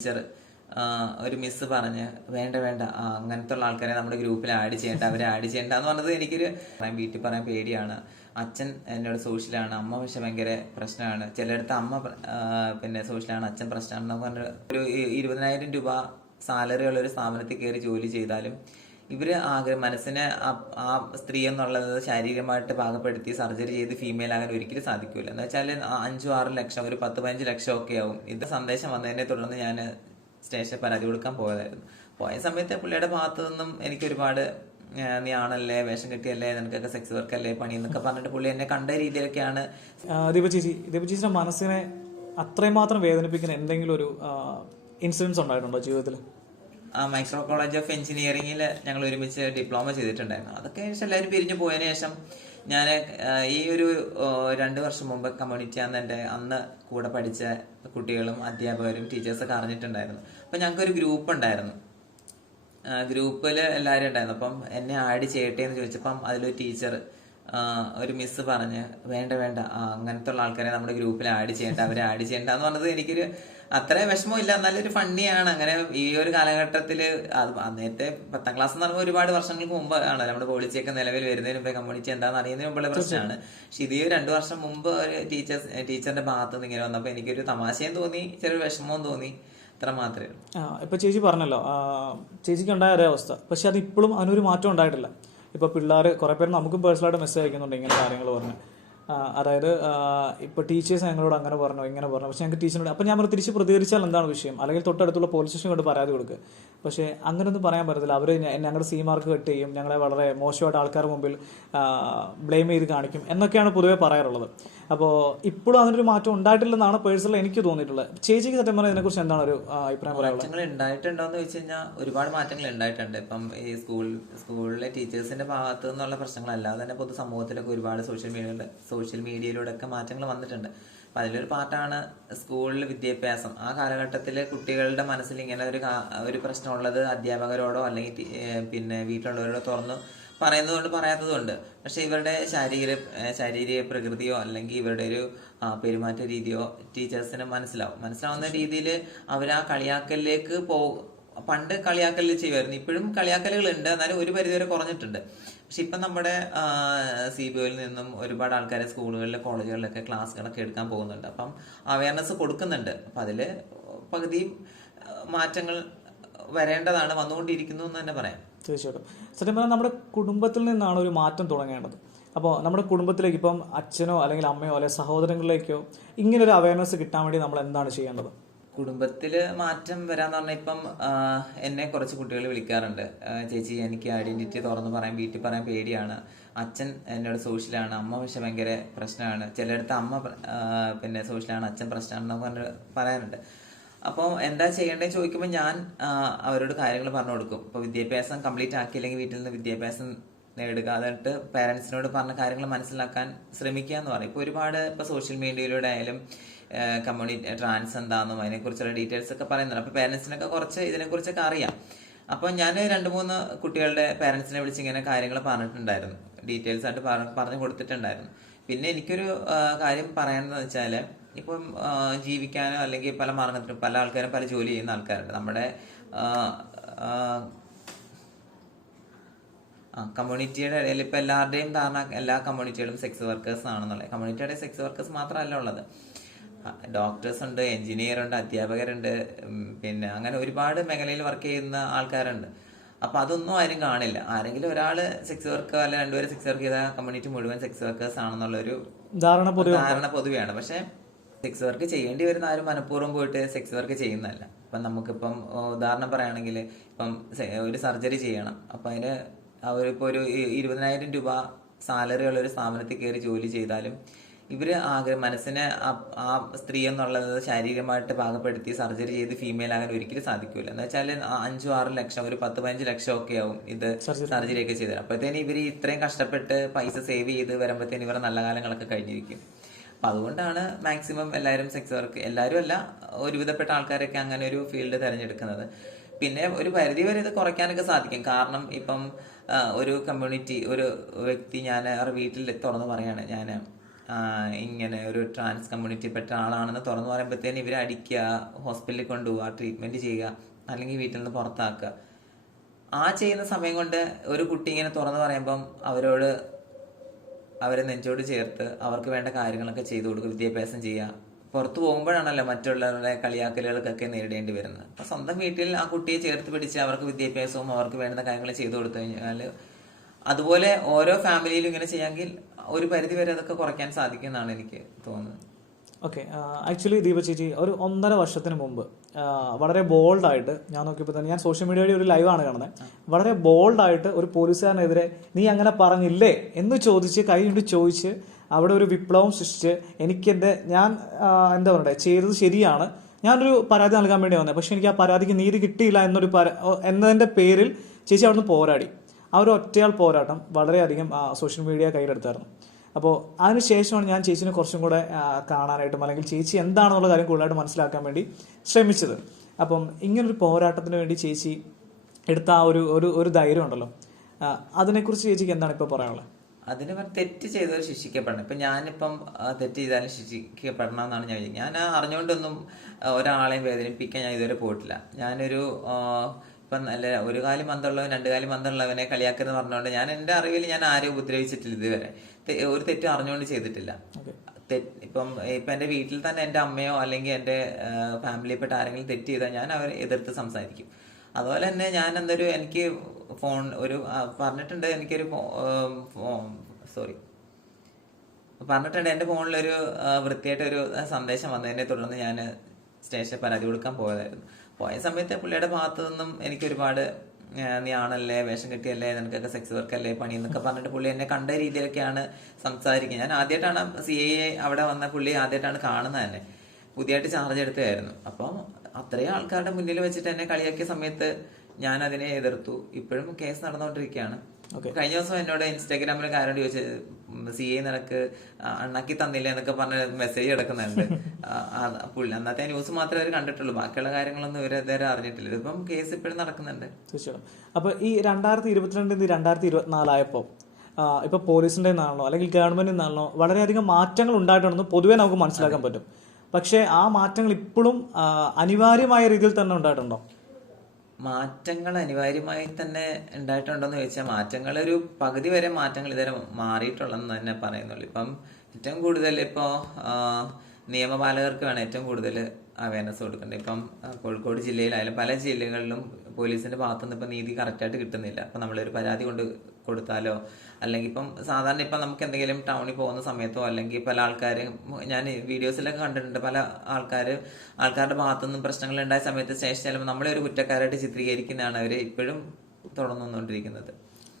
Teacher ഒരു miss പറഞ്ഞ് വേണ്ട വേണ്ട അങ്ങനത്തെ ഉള്ള ആൾക്കാരെ നമ്മുടെ ഗ്രൂപ്പിൽ ആഡ് ചെയ്യേണ്ട, അവരെ ആഡ് ചെയ്യേണ്ട എന്ന് പറഞ്ഞത് എനിക്കൊരു വീട്ടിൽ പറയാൻ പേടിയാണ്. അച്ഛൻ എന്നോട് സോഷ്യലാണ്, അമ്മ പക്ഷെ ഭയങ്കര പ്രശ്നമാണ്. ചിലയിടത്ത് അമ്മ പിന്നെ സോഷ്യലാണ്, അച്ഛൻ പ്രശ്നമാണെന്ന് പറഞ്ഞ ഒരു 20,000 രൂപ സാലറി ഉള്ള ഒരു സ്ഥാപനത്തിൽ കയറി ജോലി ചെയ്താലും ഇവര് മനസ്സിനെ ആ സ്ത്രീ എന്നുള്ളത് ശാരീരികമായിട്ട് പാകപ്പെടുത്തി സർജറി ചെയ്ത് ഫീമെയിൽ ആകാൻ ഒരിക്കലും സാധിക്കില്ല. എന്ന് വെച്ചാൽ 5-6 ലക്ഷം, ഒരു 10-15 ലക്ഷം ഒക്കെ ആവും. ഇത് സന്ദേശം വന്നതിനെ തുടർന്ന് ഞാൻ സ്റ്റേഷനിൽ പരാതി കൊടുക്കാൻ പോയതായിരുന്നു. പോയ സമയത്ത് പുള്ളിയുടെ ഭാഗത്തു നിന്നും എനിക്ക് ഒരുപാട് നീ ആണല്ലേ, വേഷം കെട്ടിയല്ലേ, നിനക്കൊക്കെ സെക്സ് വർക്ക് അല്ലേ പണി എന്നൊക്കെ പറഞ്ഞിട്ട് പുള്ളി എന്നെ കണ്ട രീതിയിലൊക്കെയാണ്. ദീപചേച്ചിയുടെ മനസ്സിനെ അത്രയും മാത്രം വേദനിപ്പിക്കുന്ന എന്തെങ്കിലും ഒരു ഇൻസിഡൻസ് ഉണ്ടായിട്ടുണ്ടോ ജീവിതത്തിൽ? മൈക്രോ കോളേജ് ഓഫ് എഞ്ചിനീയറിംഗിൽ ഞങ്ങൾ ഒരുമിച്ച് ഡിപ്ലോമ ചെയ്തിട്ടുണ്ടായിരുന്നു. അതൊക്കെ എല്ലാവരും പിരിഞ്ഞു പോയതിനു ശേഷം ഞാൻ ഈ ഒരു 2 വർഷം മുമ്പ് കമ്മ്യൂണിറ്റി അന്ന് കൂടെ പഠിച്ച കുട്ടികളും അധ്യാപകരും ടീച്ചേഴ്സൊക്കെ അറിഞ്ഞിട്ടുണ്ടായിരുന്നു. അപ്പം ഞങ്ങൾക്കൊരു ഗ്രൂപ്പ് ഉണ്ടായിരുന്നു. ഗ്രൂപ്പിൽ എല്ലാവരും ഉണ്ടായിരുന്നു. അപ്പം എന്നെ ആഡ് ചെയ്യട്ടെ എന്ന് ചോദിച്ചപ്പം അതിലൊരു ടീച്ചർ ഒരു മിസ് പറഞ്ഞ് വേണ്ട വേണ്ട അങ്ങനത്തെ ഉള്ള ആൾക്കാരെ നമ്മുടെ ഗ്രൂപ്പിൽ ആഡ് ചെയ്യേണ്ട, അവരെ ആഡ് ചെയ്യേണ്ട എന്ന് പറഞ്ഞത് എനിക്കൊരു അത്ര വിഷമമില്ല, നല്ലൊരു ഫണ്ണിയാണ്. അങ്ങനെ ഈ ഒരു കാലഘട്ടത്തിൽ നേരത്തെ 10ാം ക്ലാസ് എന്ന് പറയുമ്പോൾ ഒരുപാട് വർഷങ്ങൾക്ക് മുമ്പ് ആണ് നമ്മുടെ പോളിസിയൊക്കെ നിലവിൽ വരുന്നതിന് മുമ്പേ കമ്മ്യൂണിറ്റി എന്താണെന്ന് അറിയുന്നതിന് മുമ്പുള്ള പ്രശ്നമാണ്. പക്ഷെ ഇത് 2 വർഷം മുമ്പ് ഒരു ടീച്ചറിന്റെ ഭാഗത്ത് നിന്ന് ഇങ്ങനെ വന്നപ്പോൾ എനിക്കൊരു തമാശയും തോന്നി, ചെറിയൊരു വിഷമവും തോന്നി. ഇത്ര മാത്രമേ ഉള്ളൂ. ഇപ്പൊ ചേച്ചി പറഞ്ഞല്ലോ ചേച്ചിക്ക് ഉണ്ടായ ഒരേ അവസ്ഥ, പക്ഷെ അത് ഇപ്പോഴും അതിനൊരു മാറ്റം ഉണ്ടായിട്ടില്ല. ഇപ്പോൾ പിള്ളേർ കുറേ പേര് നമുക്കും പേഴ്സണലായിട്ട് മെസ്സേജ് അയക്കുന്നുണ്ട് ഇങ്ങനെ കാര്യങ്ങൾ പറഞ്ഞ്. അതായത് ഇപ്പോൾ ടീച്ചേഴ്സ് ഞങ്ങളോട് അങ്ങനെ പറഞ്ഞു ഇങ്ങനെ പറഞ്ഞു, പക്ഷെ ഞങ്ങൾക്ക് ടീച്ചറിനോട് അപ്പം ഞാൻ തിരിച്ച് പ്രതികരിച്ചാൽ എന്താണ് വിഷയം, അല്ലെങ്കിൽ തൊട്ടടുത്തുള്ള പോലീസ് സ്റ്റേഷൻ കൊണ്ട് പരാതി കൊടുക്കുക. പക്ഷേ അങ്ങനെയൊന്നും പറയാൻ പറ്റത്തില്ല. അവർ ഞങ്ങളുടെ സി മാർക്ക് കട്ട് ചെയ്യും, ഞങ്ങളെ വളരെ മോശമായിട്ട് ആൾക്കാരുടെ മുമ്പിൽ ബ്ലെയിം ചെയ്ത് കാണിക്കും എന്നൊക്കെയാണ് പൊതുവെ പറയാറുള്ളത്. അപ്പോൾ ഇപ്പോഴും അതിനൊരു മാറ്റം ഉണ്ടായിട്ടില്ലെന്നാണ് പേഴ്സണൽ എനിക്ക് തോന്നിയിട്ടുള്ളത്. ചേച്ചിക്ക് സത്യം പറഞ്ഞാൽ ഇതിനെക്കുറിച്ച് എന്താണ് ഒരു അഭിപ്രായം പറയാനുള്ളത്? മാറ്റങ്ങൾ ഉണ്ടായിട്ടുണ്ടോ എന്ന് വെച്ച് കഴിഞ്ഞാൽ ഒരുപാട് മാറ്റങ്ങൾ ഉണ്ടായിട്ടുണ്ട്. ഇപ്പം ഈ സ്കൂളിലെ ടീച്ചേഴ്സിന്റെ ഭാഗത്തു നിന്നുള്ള പ്രശ്നങ്ങളല്ലാതെ തന്നെ പൊതുസമൂഹത്തിലൊക്കെ ഒരുപാട് സോഷ്യൽ മീഡിയയിലൂടെ ഒക്കെ മാറ്റങ്ങൾ വന്നിട്ടുണ്ട്. അപ്പം അതിലൊരു പാർട്ടാണ് സ്കൂളിൽ വിദ്യാഭ്യാസം. ആ കാലഘട്ടത്തിൽ കുട്ടികളുടെ മനസ്സിൽ ഇങ്ങനെ ഒരു പ്രശ്നമുള്ളത് അധ്യാപകരോടോ അല്ലെങ്കിൽ പിന്നെ വീട്ടിലുള്ളവരോടോ തുറന്നു പറയുന്നതുകൊണ്ട് പറയാത്തതുകൊണ്ട്. പക്ഷെ ഇവരുടെ ശാരീരിക പ്രകൃതിയോ അല്ലെങ്കിൽ ഇവരുടെ ഒരു പെരുമാറ്റ രീതിയോ ടീച്ചേഴ്സിന് മനസ്സിലാവുന്ന രീതിയിൽ അവർ ആ കളിയാക്കലിലേക്ക് പണ്ട് കളിയാക്കലിൽ ചെയ്യുമായിരുന്നു. ഇപ്പോഴും കളിയാക്കലുകളുണ്ട്, എന്നാലും ഒരു പരിധിവരെ കുറഞ്ഞിട്ടുണ്ട്. പക്ഷെ ഇപ്പം നമ്മുടെ CBOയിൽ നിന്നും ഒരുപാട് ആൾക്കാരെ സ്കൂളുകളിലെ കോളേജുകളിലൊക്കെ ക്ലാസ്സുകളൊക്കെ എടുക്കാൻ പോകുന്നുണ്ട്. അപ്പം അവയർനെസ് കൊടുക്കുന്നുണ്ട്. അപ്പം അതിൽ പകുതിയും മാറ്റങ്ങൾ വരേണ്ടതാണ്, വന്നുകൊണ്ടിരിക്കുന്നു എന്ന് തന്നെ പറയാം. തീർച്ചയായിട്ടും. സത്യം പറഞ്ഞാൽ നമ്മുടെ കുടുംബത്തിൽ നിന്നാണ് ഒരു മാറ്റം തുടങ്ങേണ്ടത്. അപ്പോൾ നമ്മുടെ കുടുംബത്തിലേക്ക് ഇപ്പം അച്ഛനോ അല്ലെങ്കിൽ അമ്മയോ അല്ലെങ്കിൽ സഹോദരങ്ങളിലേക്കോ ഇങ്ങനൊരു അവയർനെസ് കിട്ടാൻ വേണ്ടി നമ്മൾ എന്താണ് ചെയ്യേണ്ടത്? കുടുംബത്തിൽ മാറ്റം വരാന്ന് പറഞ്ഞാൽ ഇപ്പം എന്നെ കുറച്ച് കുട്ടികൾ വിളിക്കാറുണ്ട്, ചേച്ചി എനിക്ക് ഐഡന്റിറ്റി തുറന്നു പറയാൻ വീട്ടിൽ പറയാൻ പേടിയാണ്, അച്ഛൻ എന്നോട് സോഷ്യലാണ്, അമ്മ പക്ഷെ ഭയങ്കര പ്രശ്നമാണ്. ചിലയിടത്ത് അമ്മ പിന്നെ സോഷ്യലാണ്, അച്ഛൻ പ്രശ്നമാണെന്ന് പറഞ്ഞ് പറയാറുണ്ട്. അപ്പോൾ എന്താ ചെയ്യേണ്ടതെന്ന് ചോദിക്കുമ്പോൾ ഞാൻ അവരോട് കാര്യങ്ങൾ പറഞ്ഞു കൊടുക്കും. ഇപ്പോൾ വിദ്യാഭ്യാസം കംപ്ലീറ്റ് ആക്കിയില്ലെങ്കിൽ വീട്ടിൽ നിന്ന് വിദ്യാഭ്യാസം നേടുക, എന്നിട്ട് പാരൻസിനോട് പറഞ്ഞ കാര്യങ്ങൾ മനസ്സിലാക്കാൻ ശ്രമിക്കുക എന്ന് പറയും. ഇപ്പോൾ ഒരുപാട് സോഷ്യൽ മീഡിയയിലൂടെ ആയാലും കമ്മ്യൂണിറ്റി ട്രാൻസ് എന്താണെന്നും അതിനെക്കുറിച്ചുള്ള ഡീറ്റെയിൽസ് ഒക്കെ പറയുന്നുണ്ട്. അപ്പോൾ പാരൻസിനൊക്കെ കുറച്ച് ഇതിനെക്കുറിച്ചൊക്കെ അറിയാം. അപ്പോൾ ഞാൻ 2-3 കുട്ടികളുടെ പാരൻസിനെ വിളിച്ച് ഇങ്ങനെ കാര്യങ്ങൾ പറഞ്ഞിട്ടുണ്ടായിരുന്നു, ഡീറ്റെയിൽസ് ആയിട്ട് പറഞ്ഞു കൊടുത്തിട്ടുണ്ടായിരുന്നു. പിന്നെ എനിക്കൊരു കാര്യം പറയാനെന്ന് വെച്ചാൽ ഇപ്പം ജീവിക്കാനോ അല്ലെങ്കിൽ പല മാർഗത്തിലും പല ആൾക്കാരും പല ജോലി ചെയ്യുന്ന ആൾക്കാരുണ്ട്. നമ്മുടെ കമ്മ്യൂണിറ്റിയുടെ ഇടയിൽ ഇപ്പം എല്ലാവരുടെയും ധാരണ എല്ലാ കമ്മ്യൂണിറ്റികളും സെക്സ് വർക്കേഴ്സ് ആണെന്നുള്ളത്. കമ്മ്യൂണിറ്റിയുടെ സെക്സ് വർക്കേഴ്സ് മാത്രമല്ല ഉള്ളത്, ഡോക്ടേഴ്സ് ഉണ്ട്, എഞ്ചിനീയർ ഉണ്ട്, അധ്യാപകരുണ്ട്, പിന്നെ അങ്ങനെ ഒരുപാട് മേഖലയിൽ വർക്ക് ചെയ്യുന്ന ആൾക്കാരുണ്ട്. അപ്പൊ അതൊന്നും ആരും കാണില്ല. ആരെങ്കിലും ഒരാള് സെക്സ് വർക്ക് അല്ല 2 പേര് സെക്സ് വർക്ക് ചെയ്ത കമ്മ്യൂണിറ്റി മുഴുവൻ സെക്സ് വർക്കേഴ്സ് ആണെന്നുള്ളൊരു ധാരണ പൊതുവെയാണ്. പക്ഷെ സെക്സ് വർക്ക് ചെയ്യേണ്ടി വരുന്ന ആരും മനഃപൂർവ്വം പോയിട്ട് സെക്സ് വർക്ക് ചെയ്യുന്നതല്ല. ഇപ്പം നമുക്കിപ്പം ഉദാഹരണം പറയുകയാണെങ്കിൽ ഇപ്പം ഒരു സർജറി ചെയ്യണം. അപ്പം അതിന് അവരിപ്പോൾ ഒരു 20,000 രൂപ സാലറി ഉള്ള ഒരു സ്ഥാപനത്തിൽ കയറി ജോലി ചെയ്താലും ഇവര് മനസ്സിനെ ആ സ്ത്രീ എന്നുള്ളത് ശാരീരികമായിട്ട് പാകപ്പെടുത്തി സർജറി ചെയ്ത് ഫീമെയിൽ ആകാൻ ഒരിക്കലും സാധിക്കില്ല. എന്ന് വെച്ചാൽ 5-6 ലക്ഷം, ഒരു 10-15 ലക്ഷം ഒക്കെ ആവും ഇത് സർജറി ഒക്കെ ചെയ്തത്. അപ്പോഴത്തേന് ഇവര് ഇത്രയും കഷ്ടപ്പെട്ട് പൈസ സേവ് ചെയ്ത് വരുമ്പോഴത്തേന് ഇവരുടെ നല്ല കാലങ്ങളൊക്കെ കഴിഞ്ഞിരിക്കും. അപ്പൊ അതുകൊണ്ടാണ് മാക്സിമം എല്ലാവരും സെക്സ് വർക്ക്, എല്ലാവരും അല്ല ഒരുവിധപ്പെട്ട ആൾക്കാരൊക്കെ അങ്ങനെ ഒരു ഫീൽഡ് തിരഞ്ഞെടുക്കുന്നത്. പിന്നെ ഒരു പരിധി വരെ ഇത് കുറയ്ക്കാനൊക്കെ സാധിക്കും. കാരണം ഇപ്പം ഒരു കമ്മ്യൂണിറ്റി ഒരു വ്യക്തി ഞാൻ അവരുടെ വീട്ടിൽ തുറന്ന് പറയാണ്, ഞാൻ ഇങ്ങനെ ഒരു ട്രാൻസ് കമ്മ്യൂണിറ്റി പെട്ട ആളാണെന്ന് തുറന്നു പറയുമ്പോഴത്തേന് ഇവരെ അടിക്കുക, ഹോസ്പിറ്റലിൽ കൊണ്ടുപോവുക, ട്രീറ്റ്മെന്റ് ചെയ്യുക, അല്ലെങ്കിൽ വീട്ടിൽ നിന്ന് പുറത്താക്കുക. ആ ചെയ്യുന്ന സമയം കൊണ്ട് ഒരു കുട്ടി ഇങ്ങനെ തുറന്നു പറയുമ്പം അവരെ നെഞ്ചോട് ചേർത്ത് അവർക്ക് വേണ്ട കാര്യങ്ങളൊക്കെ ചെയ്തു കൊടുക്കുക, വിദ്യാഭ്യാസം ചെയ്യുക. പുറത്തു പോകുമ്പോഴാണല്ലോ മറ്റുള്ളവരുടെ കളിയാക്കലുകൾക്കൊക്കെ നേരിടേണ്ടി വരുന്നത്. അപ്പൊ സ്വന്തം വീട്ടിൽ ആ കുട്ടിയെ ചേർത്ത് പിടിച്ച് അവർക്ക് വിദ്യാഭ്യാസവും അവർക്ക് വേണ്ടുന്ന കാര്യങ്ങൾ ചെയ്തു കൊടുത്തു കഴിഞ്ഞാൽ, അതുപോലെ ഓരോ ഫാമിലിയിലും ഇങ്ങനെ ചെയ്യാമെങ്കിൽ ഒരു പരിധി വരെ അതൊക്കെ കുറയ്ക്കാൻ സാധിക്കുമെന്നാണ് എനിക്ക് തോന്നുന്നത്. ഓക്കെ, ആക്ച്വലി ദീപ ചേച്ചി ഒരു 1.5 വർഷത്തിന് മുമ്പ് വളരെ ബോൾഡായിട്ട് ഞാൻ നോക്കിയപ്പോൾ തന്നെ, ഞാൻ സോഷ്യൽ മീഡിയയുടെ ഒരു ലൈവാണ് കാണുന്നത്, വളരെ ബോൾഡായിട്ട് ഒരു പോലീസുകാരനെതിരെ നീ അങ്ങനെ പറഞ്ഞില്ലേ എന്ന് ചോദിച്ച് കൈ കൊണ്ട് ചോദിച്ച് അവിടെ ഒരു വിപ്ലവം സൃഷ്ടിച്ച് ഞാൻ എന്താ പറയുക ചെയ്തത് ശരിയാണ്, ഞാനൊരു പരാതി നൽകാൻ വേണ്ടി വന്നത്, പക്ഷെ എനിക്ക് ആ പരാതിക്ക് നീതി കിട്ടിയില്ല എന്നതിൻ്റെ പേരിൽ ചേച്ചി അവിടുന്ന് പോരാടി. ആ ഒരു ഒറ്റയാൾ പോരാട്ടം വളരെയധികം സോഷ്യൽ മീഡിയ കയ്യിലെടുത്തായിരുന്നു. അപ്പോൾ അതിനുശേഷമാണ് ഞാൻ ചേച്ചിനെ കുറച്ചും കൂടെ കാണാനായിട്ടും അല്ലെങ്കിൽ ചേച്ചി എന്താണെന്നുള്ള കാര്യം കൂടുതലായിട്ട് മനസ്സിലാക്കാൻ വേണ്ടി ശ്രമിച്ചത്. അപ്പം ഇങ്ങനൊരു പോരാട്ടത്തിന് വേണ്ടി ചേച്ചി എടുത്ത ആ ഒരു ധൈര്യം ഉണ്ടല്ലോ, അതിനെക്കുറിച്ച് ചേച്ചിക്ക് എന്താണ് ഇപ്പോൾ പറയാനുള്ളത്? അതിന് തെറ്റ് ചെയ്തവർ ശിക്ഷിക്കപ്പെടണം. ഇപ്പൊ ഞാനിപ്പം തെറ്റ് ചെയ്താലും ശിക്ഷിക്കപ്പെടണം എന്നാണ് ഞാൻ വിചാരിക്കുന്നത്. ഞാൻ അറിഞ്ഞുകൊണ്ടൊന്നും ഒരാളെയും വേദനിപ്പിക്കാൻ ഞാൻ ഇതുവരെ പോയിട്ടില്ല. ഞാനൊരു ഇപ്പം നല്ല ഒരു കാലി മന്ദമുള്ളവൻ 2 കാലി മന്ദമുള്ളവനെ കളിയാക്കെന്ന് പറഞ്ഞുകൊണ്ട് ഞാൻ എൻ്റെ അറിവിൽ ഞാൻ ആരെയും ഉപദ്രവിച്ചിട്ടില്ല ഇതുവരെ. ഒരു തെറ്റ് അറിഞ്ഞുകൊണ്ട് ചെയ്തിട്ടില്ല. ഇപ്പം എൻ്റെ വീട്ടിൽ തന്നെ എൻ്റെ അമ്മയോ അല്ലെങ്കിൽ എൻ്റെ ഫാമിലിയിൽപ്പെട്ട ആരെങ്കിലും തെറ്റ് ചെയ്താൽ ഞാൻ അവരെ എതിർത്ത് സംസാരിക്കും. അതുപോലെ തന്നെ ഞാൻ എനിക്ക് ഫോൺ പറഞ്ഞിട്ടുണ്ട്, പറഞ്ഞിട്ടുണ്ട് എൻ്റെ ഫോണിലൊരു വൃത്തിയായിട്ടൊരു സന്ദേശം വന്നതിനെ തുടർന്ന് ഞാൻ സ്റ്റേഷനിൽ പരാതി കൊടുക്കാൻ പോയ സമയത്ത് പുള്ളിയുടെ ഭാഗത്തു നിന്നും എനിക്ക് ഒരുപാട് നീ ആണല്ലേ, വേഷം കെട്ടിയല്ലേ, നിനക്കൊക്കെ സെക്സ് വർക്കല്ലേ പണി എന്നൊക്കെ പറഞ്ഞിട്ട് പുള്ളി എന്നെ കണ്ട രീതിയിലൊക്കെയാണ് സംസാരിക്കുന്നത്. ഞാൻ ആദ്യമായിട്ടാണ് CIA അവിടെ വന്ന പുള്ളി ആദ്യമായിട്ടാണ് കാണുന്നത് തന്നെ. പുതിയതായിട്ട് ചാർജ് എടുത്തായിരുന്നു. അപ്പം അത്രയും ആൾക്കാരുടെ മുന്നിൽ വെച്ചിട്ട് എന്നെ കളിയാക്കിയ സമയത്ത് ഞാൻ അതിനെ എതിർത്തു. ഇപ്പോഴും കേസ് നടന്നുകൊണ്ടിരിക്കുകയാണ്. കഴിഞ്ഞ ദിവസം എന്നോട് ഇൻസ്റ്റാഗ്രാമിൽ കാര്യം ചോദിച്ചത് CA നിനക്ക് അണ്ണാക്കി തന്നില്ല എന്നൊക്കെ പറഞ്ഞ് മെസ്സേജ് കിടക്കുന്നുണ്ട്. അന്നത്തെ ന്യൂസ് മാത്രമേ അവർ കണ്ടിട്ടുള്ളൂ, ബാക്കിയുള്ള കാര്യങ്ങളൊന്നും ഇവരെ അറിഞ്ഞിട്ടില്ല. ഇതിപ്പം കേസ് ഇപ്പോഴും നടക്കുന്നുണ്ട്. തീർച്ചയായിട്ടും. അപ്പൊ ഈ 2022 2024 ആയപ്പോ ഇപ്പൊ പോലീസിന്റെ നിന്നാണല്ലോ അല്ലെങ്കിൽ ഗവൺമെന്റിൽ നിന്നാണല്ലോ വളരെയധികം മാറ്റങ്ങൾ ഉണ്ടായിട്ടുണ്ടെന്ന് പൊതുവെ നമുക്ക് മനസ്സിലാക്കാൻ പറ്റും. പക്ഷെ ആ മാറ്റങ്ങൾ ഇപ്പോഴും അനിവാര്യമായ രീതിയിൽ തന്നെ ഉണ്ടായിട്ടുണ്ടോ? മാറ്റങ്ങൾ അനിവാര്യമായി തന്നെ ഉണ്ടായിട്ടുണ്ടോന്ന് ചോദിച്ചാൽ മാറ്റങ്ങൾ ഒരു പകുതി വരെ മാറ്റങ്ങൾ ഇതുവരെ മാറിയിട്ടുള്ളതെന്ന് തന്നെ പറയുന്നുള്ളൂ. ഇപ്പം ഏറ്റവും കൂടുതൽ ഇപ്പോൾ നിയമപാലകർക്ക് വേണം ഏറ്റവും കൂടുതൽ അവയർനെസ് കൊടുക്കേണ്ടത്. ഇപ്പം കോഴിക്കോട് ജില്ലയിലായാലും പല ജില്ലകളിലും പോലീസിന്റെ ഭാഗത്തുനിന്ന് ഇപ്പം നീതി കറക്റ്റായിട്ട് കിട്ടുന്നില്ല. അപ്പം നമ്മളൊരു പരാതി കൊടുത്താലോ അല്ലെങ്കിൽ ഇപ്പം സാധാരണ ഇപ്പം നമുക്ക് എന്തെങ്കിലും ടൗണിൽ പോകുന്ന സമയത്തോ അല്ലെങ്കിൽ പല ആൾക്കാർ, ഞാൻ വീഡിയോസിലൊക്കെ കണ്ടിട്ടുണ്ട്, പല ആൾക്കാരുടെ ഭാഗത്തുനിന്നും പ്രശ്നങ്ങൾ ഉണ്ടായ സമയത്ത് സ്റ്റേഷൻ ചെല്ലുമ്പോൾ നമ്മളെ ഒരു കുറ്റക്കാരായിട്ട് ചിത്രീകരിക്കുന്നതാണ് അവർ ഇപ്പോഴും തുടർന്നുകൊണ്ടിരിക്കുന്നത്.